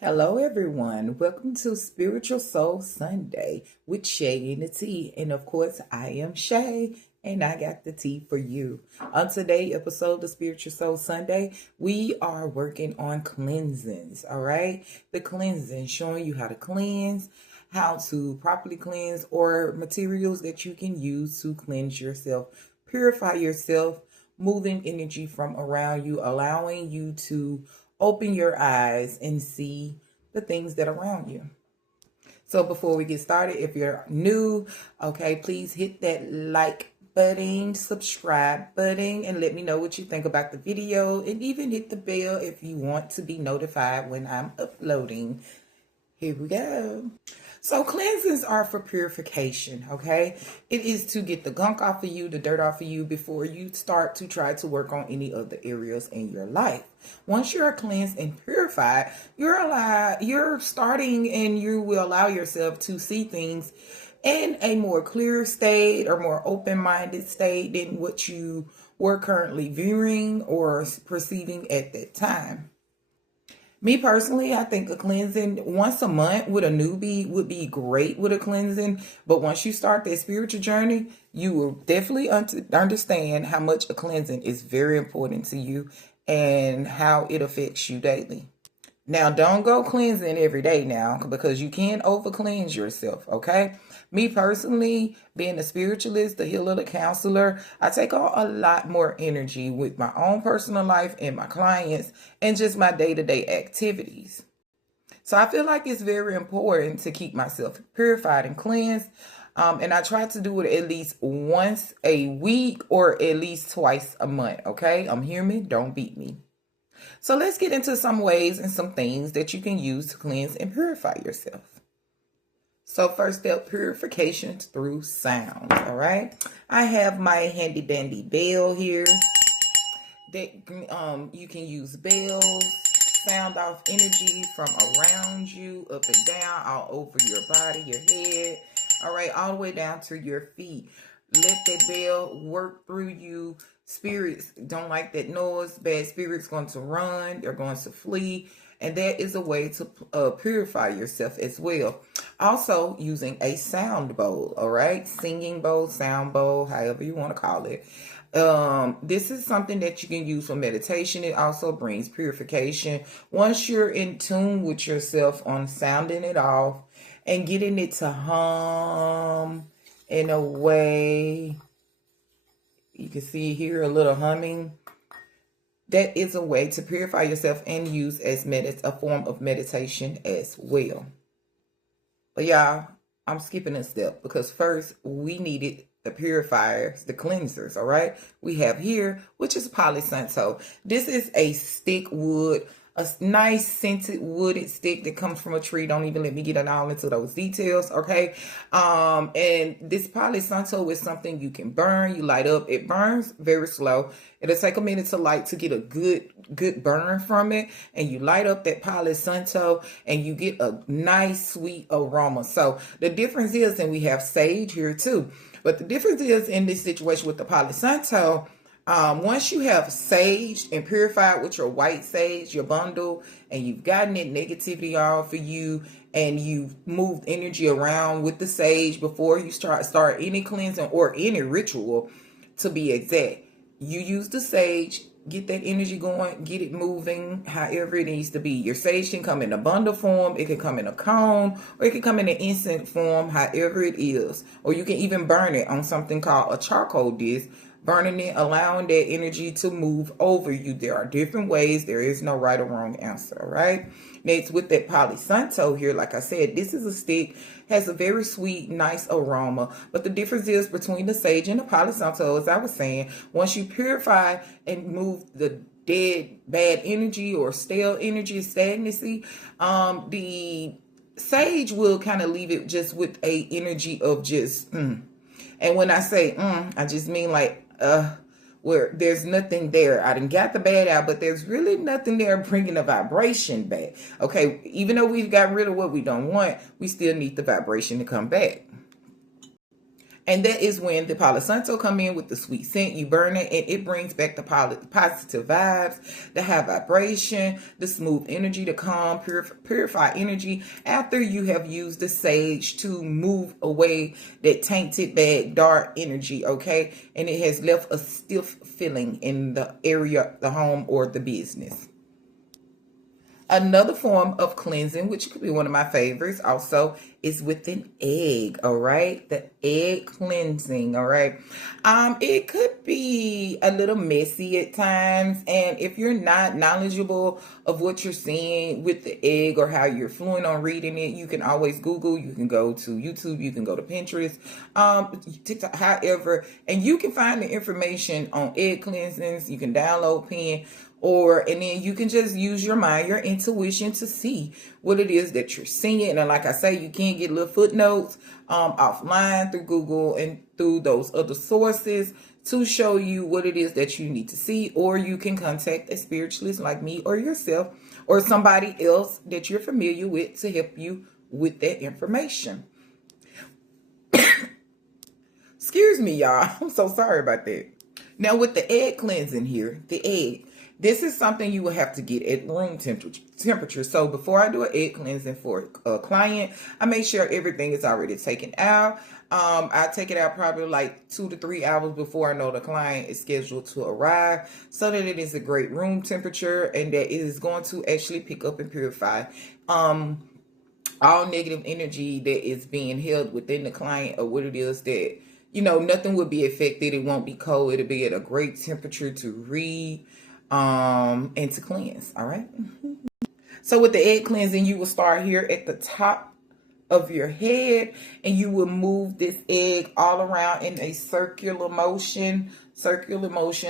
Hello, everyone. Welcome to Spiritual Soul Sunday with Shay and the Tea. And of course, I am Shay and I got the tea for you. On today's episode of Spiritual Soul Sunday, we are working on cleansings. All right. The cleansing, showing you how to cleanse, how to properly cleanse, or materials that you can use to cleanse yourself, purify yourself, moving energy from around you, allowing you to open your eyes and see the things that are around you. So before we get started, if you're new, okay, please hit that like button, subscribe button, and let me know what you think about the video, and even hit the bell if you want to be notified when I'm uploading. Here we go. So cleansings are for purification, okay? It is to get the gunk off of you, the dirt off of you before you start to try to work on any other areas in your life. Once you're cleansed and purified, you're starting and you will allow yourself to see things in a more clear state or more open-minded state than what you were currently viewing or perceiving at that time. Me personally, I think a cleansing once a month with a newbie would be great with a cleansing. But once you start that spiritual journey, you will definitely understand how much a cleansing is very important to you and how it affects you daily. Now, don't go cleansing every day now because you can over cleanse yourself, okay? Me personally, being a spiritualist, the healer, the counselor, I take on a lot more energy with my own personal life and my clients and just my day-to-day activities. So I feel like it's very important to keep myself purified and cleansed. And I try to do it at least once a week or at least twice a month, okay? I'm human, don't beat me. So let's get into some ways and some things that you can use to cleanse and purify yourself. So first step, purification through sound, all right? I have my handy dandy bell here. That you can use bells, sound off energy from around you, up and down, all over your body, your head, all right, all the way down to your feet. Let that bell work through you. Spirits don't like that noise. Bad spirits going to run. They're going to flee. And that is a way to purify yourself as well. Also, using a sound bowl, all right? Singing bowl, sound bowl, however you want to call it. This is something that you can use for meditation. It also brings purification. Once you're in tune with yourself on sounding it off and getting it to hum in a way, you can see here a little humming. That is a way to purify yourself and use as a form of meditation as well. But y'all, I'm skipping a step because first we needed the purifiers, the cleansers, all right? We have here, which is Palo Santo. This is a stick wood, a nice scented wooded stick that comes from a tree. Don't even let me get all into those details, okay? And this Palo Santo is something you can burn. You light up. It burns very slow. It'll take a minute to get a good burn from it. And you light up that Palo Santo and you get a nice sweet aroma. So the difference is, and we have sage here too, but the difference is in this situation with the Palo Santo, once you have saged and purified with your white sage, your bundle, and you've gotten that negativity off for you, and you've moved energy around with the sage before you start any cleansing or any ritual, to be exact, you use the sage, get that energy going, get it moving however it needs to be. Your sage can come in a bundle form, it can come in a cone, or it can come in an incense form, however it is. Or you can even burn it on something called a charcoal disc, burning it, allowing that energy to move over you. There are different ways. There is no right or wrong answer, all right? Next, with that Palo Santo here, like I said, this is a stick, has a very sweet, nice aroma. But the difference is between the sage and the Palo Santo, as I was saying, once you purify and move the dead, bad energy or stale energy, stagnancy, the sage will kind of leave it just with a energy of just, And when I say, I just mean like, where there's nothing there. I done got the bad out, but there's really nothing there bringing the vibration back. Okay, even though we've got rid of what we don't want, we still need the vibration to come back. And that is when the Palo Santo come in with the sweet scent. You burn it, and it brings back the positive vibes, the high vibration, the smooth energy, the calm, purify energy after you have used the sage to move away that tainted, bad, dark energy, okay? And it has left a stiff feeling in the area, the home, or the business. Another form of cleansing, which could be one of my favorites also, is with an egg, all right? The egg cleansing, all right? It could be a little messy at times, and if you're not knowledgeable of what you're seeing with the egg or how you're fluent on reading it, you can always Google, you can go to YouTube, you can go to Pinterest, TikTok, however, and you can find the information on egg cleansings. You can download pen, and then you can just use your mind, your intuition to see what it is that you're seeing. And like I say, you can get little footnotes offline through Google and through those other sources to show you what it is that you need to see. Or you can contact a spiritualist like me or yourself or somebody else that you're familiar with to help you with that information. Excuse me, y'all. I'm so sorry about that. Now with the egg cleansing here, the egg. This is something you will have to get at room temperature. So before I do an egg cleansing for a client, I make sure everything is already taken out. I take it out probably like 2 to 3 hours before I know the client is scheduled to arrive, so that it is a great room temperature and that it is going to actually pick up and purify all negative energy that is being held within the client, or what it is that, nothing will be affected. It won't be cold. It'll be at a great temperature to read and to cleanse. All right. So with the egg cleansing, you will start here at the top of your head, and you will move this egg all around in a circular motion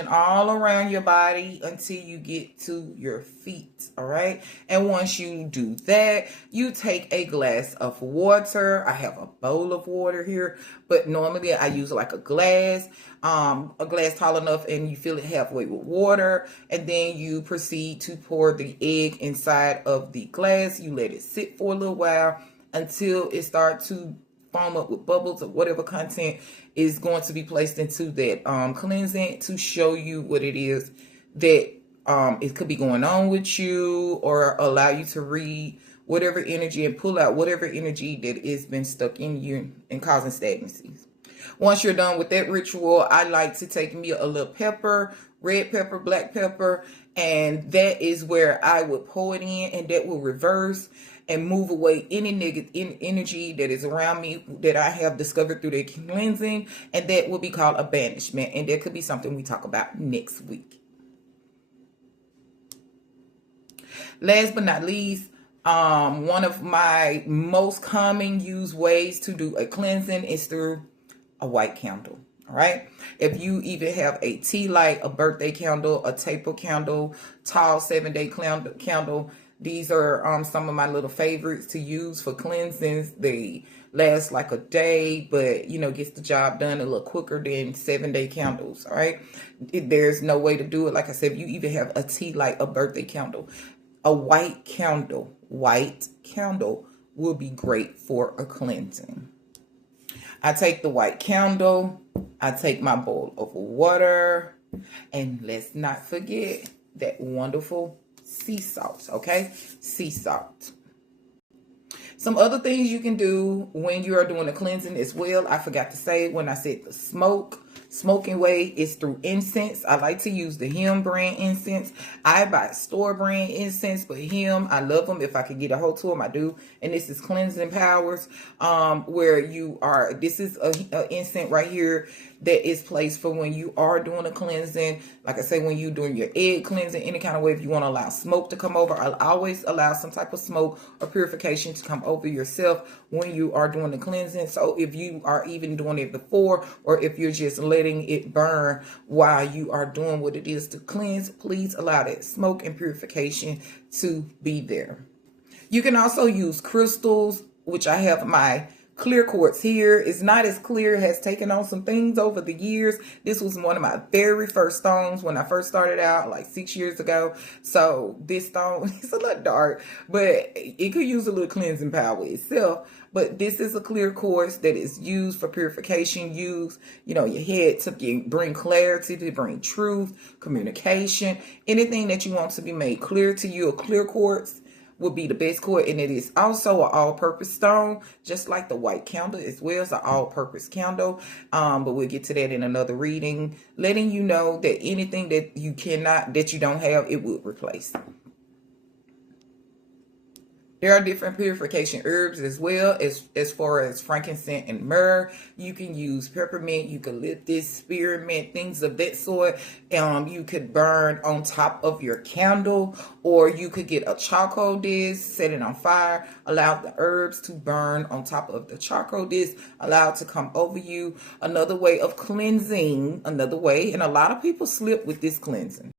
all around your body until you get to your feet. All right. And once you do that, you take a glass of water. I have a bowl of water here, but normally I use like a glass tall enough, and you fill it halfway with water, and then you proceed to pour the egg inside of the glass. You let it sit for a little while until it starts to foam up with bubbles or whatever content is going to be placed into that cleansing, to show you what it is that it could be going on with you, or allow you to read whatever energy and pull out whatever energy that has been stuck in you and causing stagnancies. Once you're done with that ritual, I like to take me a little pepper, red pepper, black pepper, and that is where I would pour it in, and that will reverse and move away any negative energy that is around me that I have discovered through the cleansing, and that will be called a banishment, and that could be something we talk about next week. Last but not least, one of my most common used ways to do a cleansing is through a white candle. All right. If you even have a tea light, a birthday candle, a taper candle, tall 7-day candle, these are some of my little favorites to use for cleansings. They last like a day, but gets the job done a little quicker than 7-day candles. All right. There's no way to do it. Like I said, if you even have a tea light, a birthday candle, a white candle will be great for a cleansing. I take the white candle, I take my bowl of water, and let's not forget that wonderful sea salt, okay? Sea salt. Some other things you can do when you are doing a cleansing as well. I forgot to say when I said the smoking way is through incense. I like to use the Him brand incense. I buy store brand incense, but Him, I love them. If I could get a hold to them, I do. And this is cleansing powers, where you are. This is a incense right here that is placed for when you are doing a cleansing. Like I say, when you're doing your egg cleansing, any kind of way, if you want to allow smoke to come over, I'll always allow some type of smoke or purification to come over yourself when you are doing the cleansing. So if you are even doing it before, or if you're just letting it burn while you are doing what it is to cleanse, please allow that smoke and purification to be there. You can also use crystals, which I have my clear quartz here. It's not as clear. It has taken on some things over the years. This was one of my very first stones when I first started out, like 6 years ago. So this stone is a little dark, but it could use a little cleansing power itself. But this is a clear quartz that is used for purification, used, your head to bring clarity, to bring truth, communication, anything that you want to be made clear to you. A clear quartz will be the best quartz, and it is also an all-purpose stone, just like the white candle as well. It's an all-purpose candle, but we'll get to that in another reading, letting you know that anything that you don't have, it would replace. There are different purification herbs as well, as far as frankincense and myrrh. You can use peppermint, eucalyptus, spearmint, things of that sort. You could burn on top of your candle, or you could get a charcoal disc, set it on fire, allow the herbs to burn on top of the charcoal disc, allow it to come over you. Another way of cleansing, and a lot of people slip with this cleansing,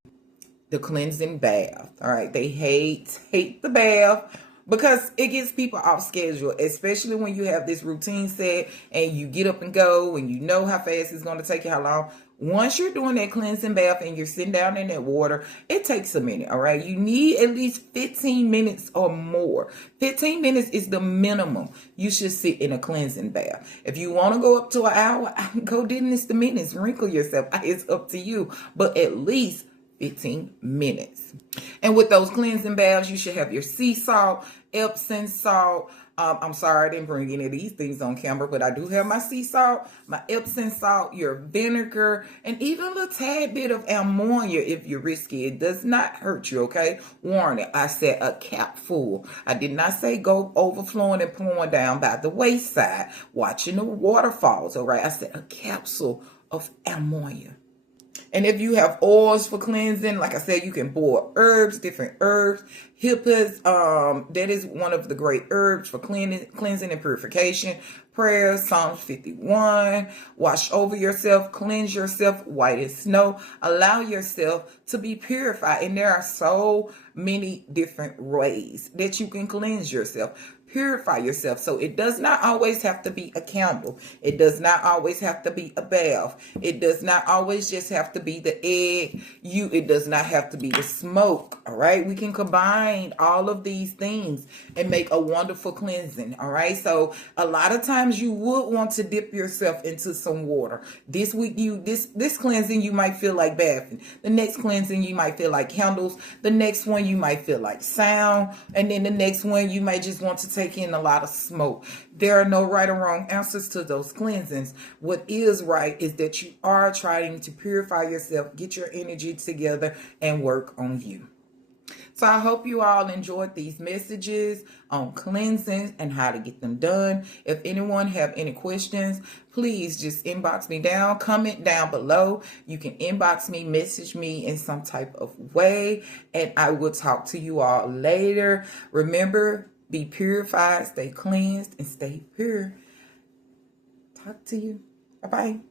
the cleansing bath. All right, they hate the bath, because it gets people off schedule, especially when you have this routine set and you get up and go and you know how fast it's going to take you, how long. Once you're doing that cleansing bath and you're sitting down in that water, it takes a minute, all right? You need at least 15 minutes or more. 15 minutes is the minimum you should sit in a cleansing bath. If you want to go up to an hour, go didn't the minutes, wrinkle yourself. It's up to you, but at least 15 minutes. And with those cleansing baths, you should have your sea salt, Epsom salt. I'm sorry I didn't bring any of these things on camera, but I do have my sea salt, my Epsom salt, your vinegar, and even a little tad bit of ammonia if you're risky. It does not hurt you, okay? Warning, I said a cap full. I did not say go overflowing and pouring down by the wayside, watching the waterfalls, all right? I said a capsule of ammonia. And if you have oils for cleansing, like I said, you can boil herbs, different herbs. Hippas, that is one of the great herbs for cleansing and purification. Prayers, Psalms 51. Wash over yourself, cleanse yourself, white as snow. Allow yourself to be purified. And there are so many different ways that you can cleanse yourself. Purify yourself. So it does not always have to be a candle. It does not always have to be a bath. It does not always just have to be the egg. It does not have to be the smoke. All right. We can combine all of these things and make a wonderful cleansing. All right. So a lot of times you would want to dip yourself into some water. This week, this cleansing, you might feel like bathing. The next cleansing, you might feel like candles. The next one, you might feel like sound. And then the next one, you might just want to take in a lot of smoke. There are no right or wrong answers to those cleansings. What is right is that you are trying to purify yourself, get your energy together, and work on you. So I hope you all enjoyed these messages on cleansing and how to get them done. If anyone have any questions, please just inbox me down, comment down below. You can inbox me, message me in some type of way, and I will talk to you all later. Remember, be purified, stay cleansed, and stay pure. Talk to you. Bye-bye.